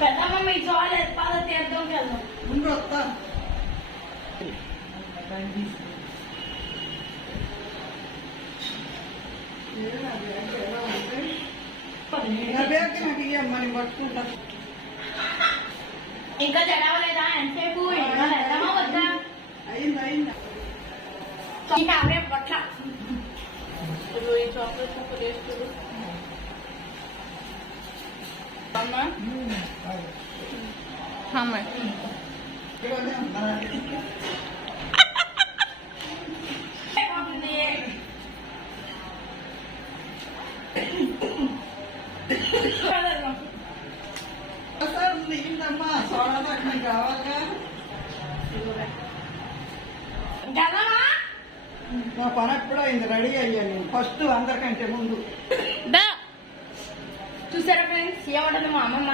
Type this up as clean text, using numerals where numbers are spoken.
పెద్దమ్మ మీ చాలేదు పాద తీర్థంకి వెళ్దాం. ముందు వస్తా. నాకు ఇయ్యమ్మని పట్టుకుంటా. ఇంకా జరగలేదా? ఎంతసేపు వెళ్దామా వద్దా? అయింది అయింది. ఈ ఫేవరెట్ బట్ల ఈ చాక్లెట్ ముక్క చేస్తుంది అమ్మా. అమ్మా నీళ్ళమ్మా సోడా పట్టిన కావాలా? నా పని ఎప్పుడు అయింది, రెడీ అయ్యాను ఫస్ట్ అందరికంటే ముందు. చూసారా ఫ్రెండ్స్ ఏమంటుంది మా అమ్మమ్మ?